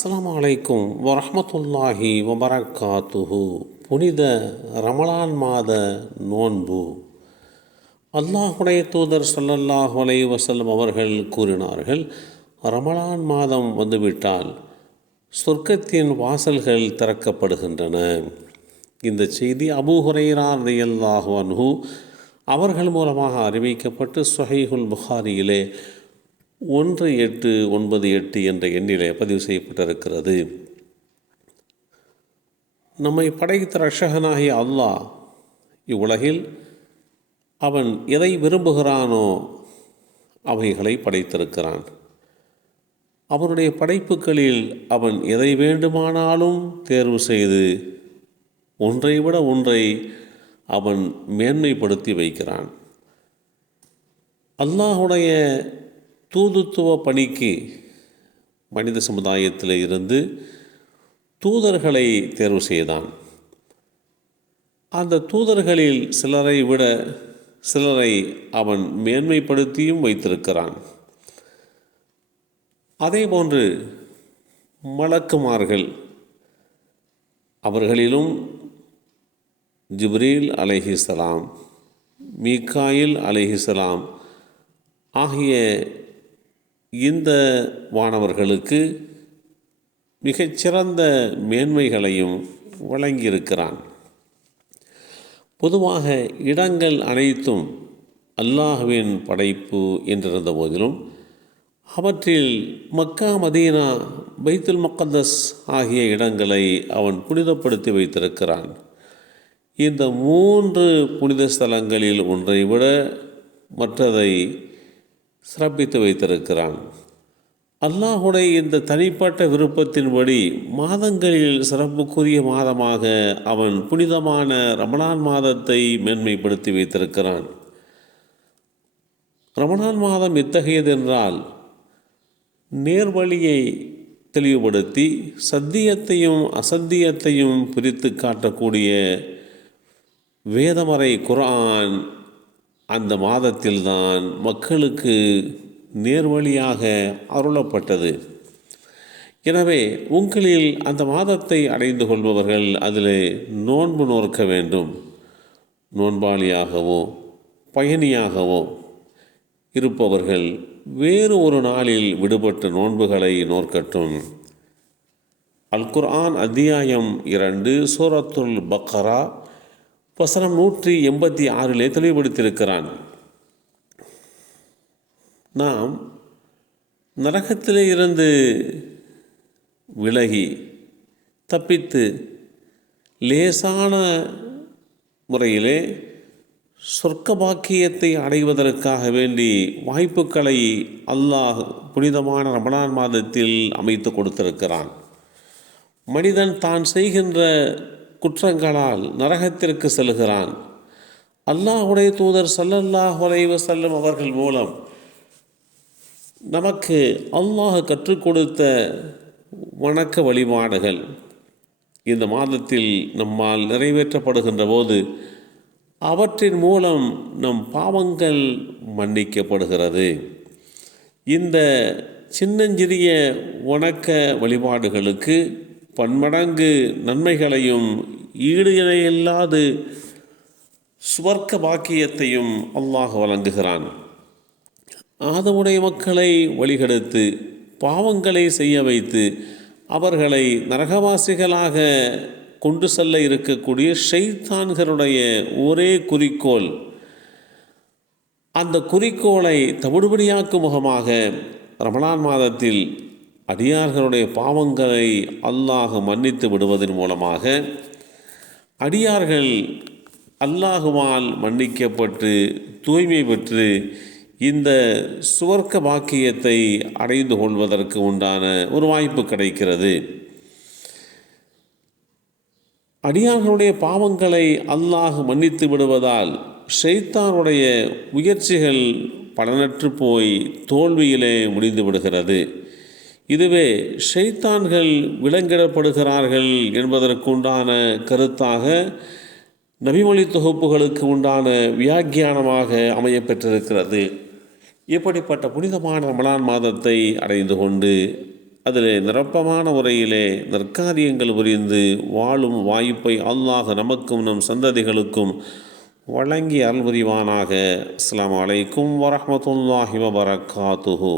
அஸ்ஸலாமு அலைக்கும் வரஹ்மத்துல்லாஹி வபரகாத்துஹு. புனித ரமலான் மாத நோன்பு. அல்லாஹுடைய தூதர் ஸல்லல்லாஹு அலைஹி வஸல்லம் அவர்கள் கூறினார்கள், ரமலான் மாதம் வந்துவிட்டால் சொர்க்கத்தின் வாசல்கள் திறக்கப்படுகின்றன. இந்த செய்தி அபூ ஹுரைரா ரலியல்லாஹு அன்ஹு அவர்கள் மூலமாக அறிவிக்கப்பட்டு ஸஹீஹுல் புகாரியிலே 1898 என்ற எண்ணிலே பதிவு செய்யப்பட்டிருக்கிறது. நம்மை படைத்த ரட்சகனாகிய அல்லாஹ் இவ்வுலகில் அவன் எதை விரும்புகிறானோ அவைகளை படைத்திருக்கிறான். அவனுடைய படைப்புகளில் அவன் எதை வேண்டுமானாலும் தேர்வு செய்து ஒன்றை விட ஒன்றை அவன் மேன்மைப்படுத்தி வைக்கிறான். அல்லாஹுடைய தூதுத்துவ பணிக்கு மனித சமுதாயத்தில் இருந்து தூதர்களை தேர்வு செய்தான். அந்த தூதர்களில் சிலரை விட சிலரை அவன் மேன்மைப்படுத்தியும் வைத்திருக்கிறான். அதேபோன்று மலக்குமார்கள், அவர்களிலும் ஜிப்ரீல் அலைஹிஸ்ஸலாம், மீகாயில் அலைஹிஸ்ஸலாம் ஆகிய இந்த வானவர்களுக்கு மிகச்சிறந்த மேன்மைகளையும் வழங்கியிருக்கிறான். பொதுவாக இடங்கள் அனைத்தும் அல்லாஹ்வின் படைப்பு என்றிருந்த போதிலும் அவற்றில் மக்கா, மதீனா, பைத்துல் முகத்தஸ் ஆகிய இடங்களை அவன் புனிதப்படுத்தி வைத்திருக்கிறான். இந்த 3 புனித ஸ்தலங்களில் ஒன்றை விட மற்றதை சிறப்பித்து வைத்திருக்கிறான். அல்லாஹுடைய இந்த தனிப்பட்ட விருப்பத்தின்படி மாதங்களில் சிறப்புக்குரிய மாதமாக அவன் புனிதமான ரமலான் மாதத்தை மேன்மைப்படுத்தி வைத்திருக்கிறான். ரமலான் மாதம் எத்தகையதென்றால் நேர்வழியை தெளிவுபடுத்தி சத்தியத்தையும் அசத்தியத்தையும் பிரித்து காட்டக்கூடிய வேதமறை குர்ஆன் அந்த மாதத்தில்தான் மக்களுக்கு நேர்வழியாக அருளப்பட்டது. எனவே உங்களில் அந்த மாதத்தை அடைந்து கொள்பவர்கள் அதில் நோன்பு நோற்க வேண்டும். நோன்பாளியாகவோ பயணியாகவோ இருப்பவர்கள் வேறு ஒரு நாளில் விடுபட்ட நோன்புகளை நோற்கட்டும். அல் குர்ஆன் அத்தியாயம் 2 சூரத்துல் பக்ரா வசனம் 186 தெளிவுபடுத்தியிருக்கிறான். நாம் நரகத்திலே இருந்து விலகி தப்பித்து லேசான முறையிலே சொர்க்க பாக்கியத்தை அடைவதற்காக வேண்டி வாய்ப்புகளை அல்லாஹ் புனிதமான ரமலான் மாதத்தில் அமைத்து கொடுத்திருக்கிறான். மனிதன் தான் செய்கின்ற குற்றங்களால் நரகத்திற்கு செல்கிறான். அல்லாஹுடைய தூதர் ஸல்லல்லாஹு அலைஹி வஸல்லம் அவர்கள் மூலம் நமக்கு அல்லாஹ் கற்றுக் கொடுத்த வணக்க வழிபாடுகள் இந்த மாதத்தில் நம்மால் நிறைவேற்றப்படுகின்ற போது அவற்றின் மூலம் நம் பாவங்கள் மன்னிக்கப்படுகிறது. இந்த சின்னஞ்சிறிய வணக்க வழிபாடுகளுக்கு பன்மடங்கு நன்மைகளையும் ஈடு இணையில்லாது சுவர்க்க பாக்கியத்தையும் அல்லாஹ் வழங்குகிறான். ஆதமுடைய மக்களை வழிகெடுத்து பாவங்களை செய்ய வைத்து அவர்களை நரகவாசிகளாக கொண்டு செல்ல இருக்கக்கூடிய ஷைத்தான்களுடைய ஒரே குறிக்கோள், அந்த குறிக்கோளை தவிடுபடியாக்கும் முகமாக ரமலான் மாதத்தில் அடியார்களுடைய பாவங்களை அல்லாஹ் மன்னித்து விடுவதன் மூலமாக அடியார்கள் அல்லாஹுவால் மன்னிக்கப்பட்டு தூய்மை பெற்று இந்த சுவர்க்க பாக்கியத்தை அடைந்து கொள்வதற்கு உண்டான ஒரு வாய்ப்பு கிடைக்கிறது. அடியார்களுடைய பாவங்களை அல்லாஹ் மன்னித்து விடுவதால் ஷைத்தானுடைய முயற்சிகள் பலனற்று போய் தோல்வியிலே முடிந்து விடுகிறது. இதுவே ஷைத்தான்கள் விலங்கிடப்படுகிறார்கள் என்பதற்குண்டான கருத்தாக நபிமொழி தொகுப்புகளுக்கு உண்டான வியாக்கியானமாக அமையப்பெற்றிருக்கிறது. இப்படிப்பட்ட புனிதமான ரமலான் மாதத்தை அடைந்து கொண்டு அதில் நிரப்பமான முறையிலே நற்காரியங்கள் புரிந்து வாழும் வாய்ப்பை அல்லாஹ் நமக்கும் நம் சந்ததிகளுக்கும் வழங்கி அருள் புரிவானாக. அஸ்ஸலாமு அலைக்கும் வரஹ்மத்துல்லாஹி வபரகாத்துஹு.